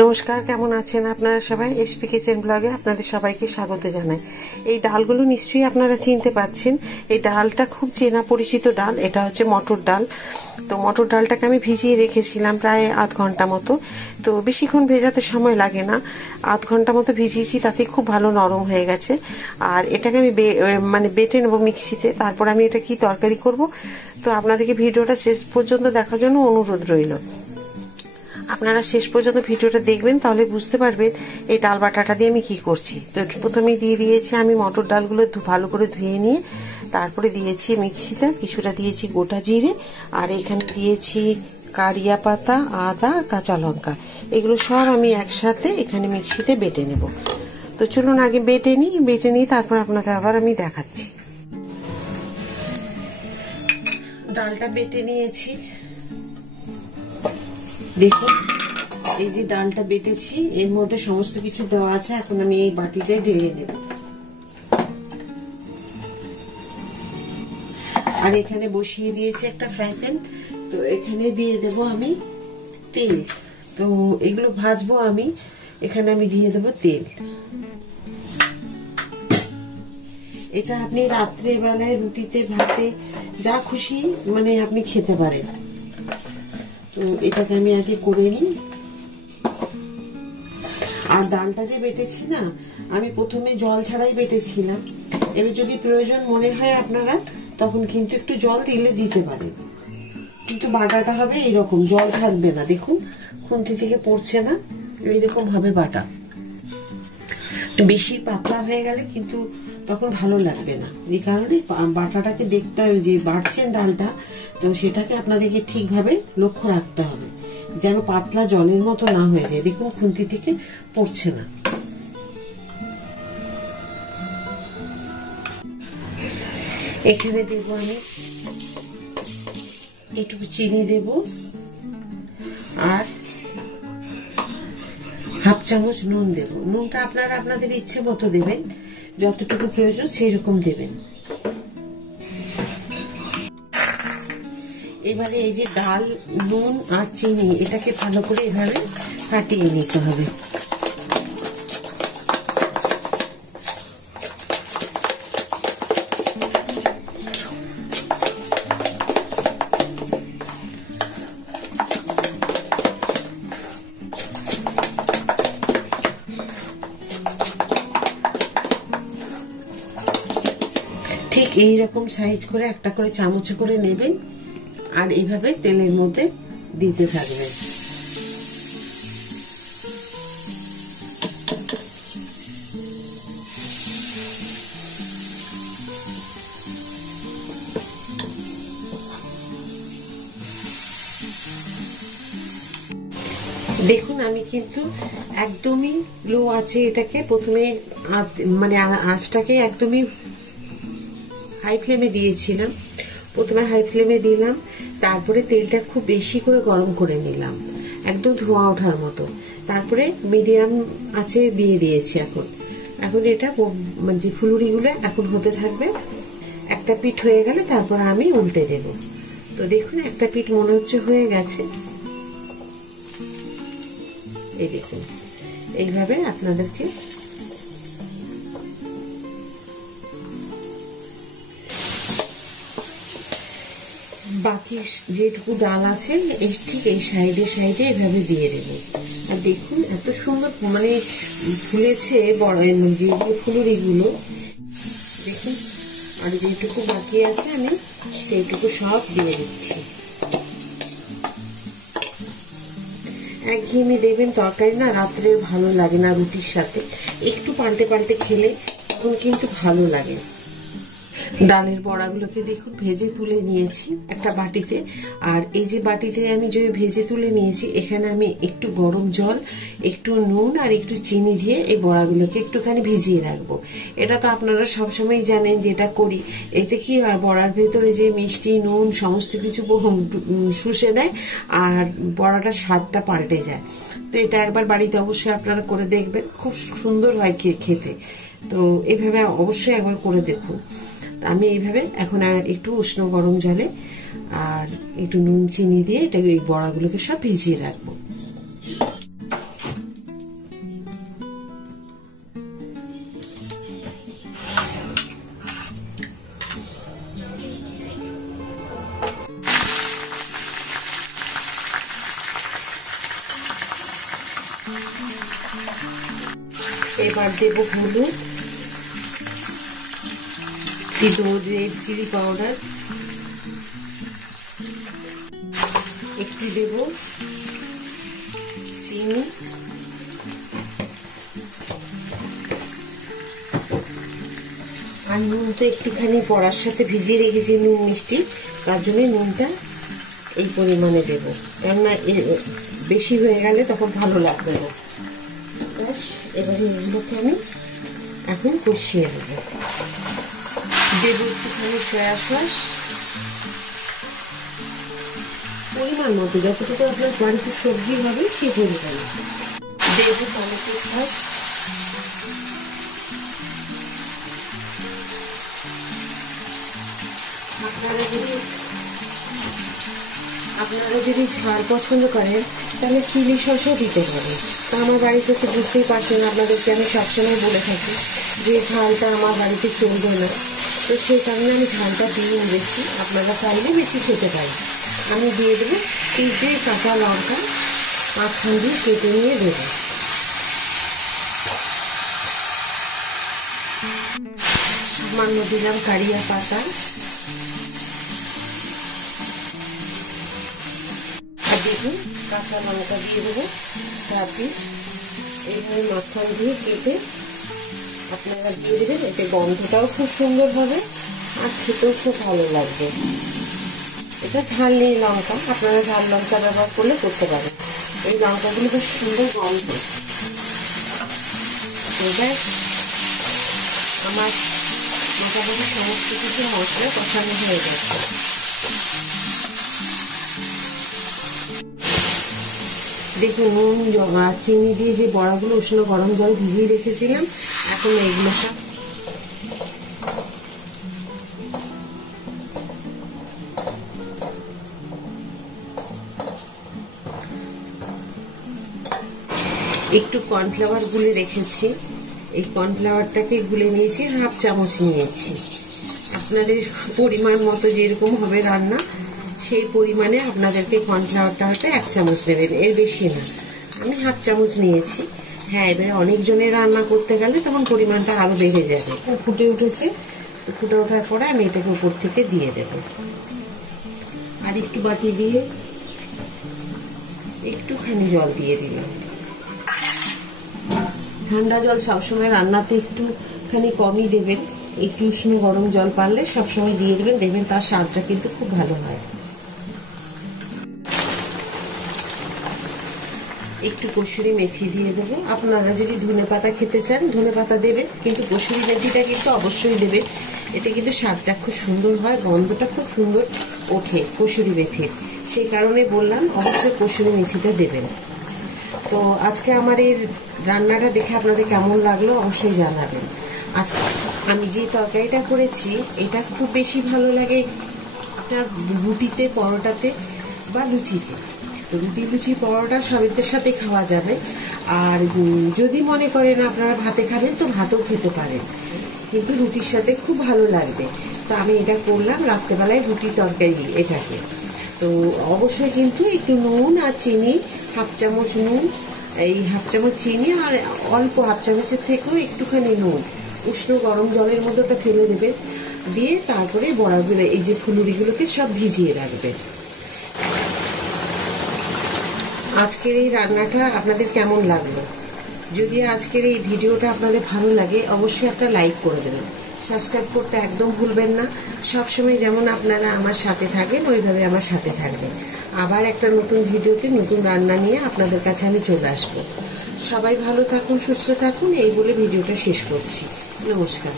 নমস্কার, কেমন আছেন আপনারা সবাই? এসপি কিচেন ব্লগে আপনাদের সবাইকে স্বাগত জানাই। এই ডালগুলো নিশ্চয়ই আপনারা চিনতে পাচ্ছেন। এই ডালটা খুব চেনা পরিচিত ডাল। এটা হচ্ছে মটর ডাল। তো মটর ডালটাকে আমি ভিজিয়ে রেখেছিলাম প্রায় আধ ঘন্টা মতো। তো বেশিক্ষণ ভেজাতে সময় লাগে না, আধ ঘন্টা মতো ভিজিয়েছি, তাতে খুব ভালো নরম হয়ে গেছে। আর এটাকে আমি বেটে নেবো মিক্সিতে। তারপর আমি এটা কি তরকারি করব। তো আপনাদেরকে ভিডিওটা শেষ পর্যন্ত দেখার জন্য অনুরোধ রইল। আপনারা শেষ পর্যন্ত ভিডিওটা দেখবেন, তাহলে বুঝতে পারবেন এই ডাল বাটাটা দিয়ে আমি কি করছি। তো প্রথমেই দিয়ে দিয়েছি আমি মটর ডালগুলো ভালো করে ধুয়ে নিয়ে, তারপরে দিয়েছি মিক্সিতে কিছুটা দিয়েছি গোটা জিরে, আর এখানে দিয়েছি কারিয়া পাতা, আদা আর কাঁচা লঙ্কা। এগুলো সব আমি একসাথে এখানে মিক্সিতে বেটে নেব। তো চলুন আগে বেটে নিই, তারপর আপনাদের আবার আমি দেখাচ্ছি। ডালটা বেটে নিয়েছি, দেখুন এই যে ডালটা বেটেছি, এর মধ্যে সমস্ত কিছু দেওয়া আছে। এখন আমি এই বাটিতে ঢেলে দেব। আর এখানে বসিয়ে দিয়েছি একটা ফ্রাই প্যান। তো এখানে দিয়ে দেব আমি তেল। তো এগুলো ভাজবো আমি। এখানে আমি দিয়ে দেব তেল। এটা আপনি রাত্রে বেলায় রুটিতে, ভাতে, যা খুশি আপনি খেতে পারেন। তো এটাকে আমি আগে করে নিই। আর ডালটা যে বেটেছি না, আমি প্রথমে জল ছাড়াই বেটেছিলাম। এবার যদি প্রয়োজন মনে হয় আপনারা, তখন কিন্তু একটু জল দিতে পারেন। কিন্তু বাটাটা হবে এইরকম, জল থাকবে না। দেখুন খুন্তি থেকে পড়ছে না, এইরকম হবে বাটা। বেশি পাতলা হয়ে গেলে কিন্তু তখন ভালো লাগবে না। এই কারণে বাটাটাকে দেখতে হবে, যে বাটছেন ডালটা, তো সেটাকে আপনাদেরকে ঠিকভাবে লক্ষ্য রাখতে হবে, যেন পাতলা জলের মতো না হয়ে যায়। দেখুন খুন্তি থেকে পড়ছে না। এখানে দেব আমি একটু চিনি দেব, আর হাফ চামচ নুন দেব। নুনটা আপনারা আপনাদের ইচ্ছে মতো দেবেন, যতটুকু প্রয়োজন সেই রকম দেবেন। এবারে এই যে ডাল, নুন আর চিনি, এটাকে ভালো করে এভাবে ফাটিয়ে নিতে হবে। ঠিক এইরকম সাইজ করে একটা করে চামচ করে নেবেন, আর এইভাবে তেলের মধ্যে দিতে থাকবেন। দেখুন আমি কিন্তু একদমই লো আছে, এটাকে প্রথমে আঁচটাকে একদমই হাই ফ্লেমে দিয়েছিলাম। প্রথমে হাই ফ্লেমে দিলাম, তারপরে তেলটা খুব বেশি করে গরম করে নিলাম, একদম ধোঁয়া ওঠার মতো। তারপরে মিডিয়াম আঁচে দিয়ে দিয়েছি। এখন এটা যে ফুলুরিগুলো এখন হতে থাকবে। একটা পিঠ হয়ে গেলে তারপর আমি উল্টে দেব। তো দেখুন একটা পিঠ মনে হচ্ছে হয়ে গেছে। এই দেখুন এইভাবে আপনাদেরকে বাকি যেটুকু ডাল আছে ঠিক এই সাইডে এভাবে দিয়ে দেব। আর দেখুন এত সুন্দর ফুলেছে যেগুলো ফুলুরিগুলো, দেখুন। আর যেটুকু বাকি আছে আমি সেইটুকু সব দিয়ে দিচ্ছি। একঘেয়েমি দেবেন তরকারি না, রাত্রের ভালো লাগে না রুটির সাথে। একটু পাল্টে খেলে তখন কিন্তু ভালো লাগে। ডালের বড়াগুলোকে দেখুন ভেজে তুলে নিয়েছি একটা বাটিতে। আর এই যে বাটিতে আমি যে ভেজে তুলে নিয়েছি, এখানে আমি একটু গরম জল, একটু নুন আর একটু চিনি দিয়ে এই বড়াগুলোকে একটুখানি ভিজিয়ে রাখবো। এটা তো আপনারা সবসময় জানেন যেটা করি। এতে কি হয়, বড়ার ভেতরে যে মিষ্টি, নুন সমস্ত কিছু শুষে নেয়, আর বড়াটার স্বাদটা পাল্টে যায়। তো এটা একবার বাড়িতে অবশ্যই আপনারা করে দেখবেন, খুব সুন্দর হয় খেতে। তো এইভাবে অবশ্যই একবার করে দেখুন। আমি এইভাবে এখন একটু উষ্ণ গরম জলে আর একটু নুন চিনি দিয়ে এটা এই বড়াগুলোকে সব ভিজিয়ে রাখবো। এবার দেব হলুদ, দিব রেড চিলি পাউডার, একটু দেব চিনি, আর নুন তো একটুখানি পড়ার সাথে ভিজিয়ে রেখেছি নুন মিষ্টি, তার জন্য নুনটা এই পরিমাণে দেবো, কেননা বেশি হয়ে গেলে তখন ভালো লাগবে না। ব্যাস, এবারে এগুলোকে আমি এখন কষিয়ে নেব। দেব একটুখানি সয়া সস, পরিমাণ মতো যতটুকু আপনার বাড়িতে সবজি হবে সেই পরিমাণে। দেব টমেটো সস, আপনারা যদি ঝাল পছন্দ করেন তাহলে চিলি সসও দিতে পারেন। তা আমার বাড়িতে তো বুঝতেই পারছেন, আপনাদেরকে আমি সবসময় বলে থাকি যে ঝালটা আমার বাড়িতে চলবে না, তো সেই কারণে আমি ঝালটা দিই বেশি। আপনারা চাইলে বেশি খেতে পারেন। আমি দিয়ে দেবো 3টে কাঁচা লঙ্কা মাঝখান দিয়ে কেটে নিয়ে দেবো। সামান্য দিলাম কারিয়া পাতা, আর দেখুন কাঁচা লঙ্কা দিয়ে দেবো 4 পিস। এইভাবে মাঝখান দিয়ে কেটে আপনারা দিয়ে দেবেন, এতে গন্ধটাও খুব সুন্দর হবে আর খেতেও খুব ভালো লাগবে। এটা ঝাল নেই লঙ্কা, আপনারা ঝাল লঙ্কা ব্যবহার করলে করতে পারেন। এই লঙ্কাগুলো বেশ সুন্দর গন্ধ। ব্যাস, আমার মোটামুটি সমস্ত কিছু মশলা কষানো হয়ে গেছে। দেখুন নুন আর চিনি দিয়ে যে বড়াগুলো উষ্ণ গরম জল ভিজিয়ে রেখেছিলাম, এখন এইগুলো সব একটু কর্নফ্লাওয়ার গুলে রেখেছি, এই কর্নফ্লাওয়ারটাকে গুলে নিয়েছি, 1/2 চামচ নিয়েছি। আপনাদের পরিমাণ মতো যেরকম হবে রান্না সেই পরিমাণে আপনাদেরকে কর্নফ্লাওয়ারটা হয়তো 1 চামচ নেবেন, এর বেশি না। আমি 1/2 চামচ নিয়েছি। হ্যাঁ, এবারে অনেকজনের রান্না করতে গেলে তখন পরিমাণটা আরো বেড়ে যাবে। ফুটে উঠেছে, ফুটে ওঠার পরে আমি এটাকে উপর থেকে দিয়ে দেব। আর একটু বাটি দিয়ে একটুখানি জল দিয়ে দিলাম। ঠান্ডা জল সবসময় রান্নাতে একটুখানি কমই দেবেন, একটু উষ্ণ গরম জল পারলে সবসময় দিয়ে দেবেন, দেখবেন তার স্বাদটা কিন্তু খুব ভালো হয়। একটু কসুরি মেথি দিয়ে দেবো। আপনারা যদি ধনে পাতা খেতে চান ধনে পাতা দেবেন, কিন্তু কসুরি মেথিটা কিন্তু অবশ্যই দেবেন। এতে কিন্তু স্বাদটা খুব সুন্দর হয়, গন্ধটা খুব সুন্দর ওঠে কসুরি মেথির, সেই কারণে বললাম অবশ্যই কসুরি মেথিটা দেবেন। তো আজকে আমার এই রান্নাটা দেখে আপনাদের কেমন লাগলো অবশ্যই জানাবেন। আজকে আমি যে তরকারিটা করেছি এটা খুব বেশি ভালো লাগে আপনার রুটিতে, পরোটাতে বা লুচিতে। রুটি, লুচি, পরোটা সবের সাথে খাওয়া যাবে। আর যদি মনে করেন আপনারা ভাতে খাবেন তো ভাতেও খেতে পারেন, কিন্তু রুটির সাথে খুব ভালো লাগবে। তো আমি এটা করলাম রাত্রেবেলায় রুটি তরকারি এটাকে। তো অবশ্যই কিন্তু একটু নুন আর চিনি, 1/2 চামচ নুন, এই 1/2 চামচ চিনি আর অল্প 1/2 চামচের থেকেও একটুখানি নুন উষ্ণ গরম জলের মধ্যে ওটা ফেলে দেবে, দিয়ে তারপরে বড়াগুলো এই যে ফুলুরিগুলোকে সব ভিজিয়ে রাখবে। আজকের এই রান্নাটা আপনাদের কেমন লাগলো? যদি আজকের এই ভিডিওটা আপনাদের ভালো লাগে অবশ্যই একটা লাইক করে দেবেন, সাবস্ক্রাইব করতে একদম ভুলবেন না। সবসময় যেমন আপনারা আমার সাথে থাকেন ওইভাবে আমার সাথে থাকবেন। আবার একটা নতুন ভিডিওতে নতুন রান্না নিয়ে আপনাদের কাছে আমি চলে আসবো। সবাই ভালো থাকুন, সুস্থ থাকুন, এই বলে ভিডিওটা শেষ করছি। নমস্কার।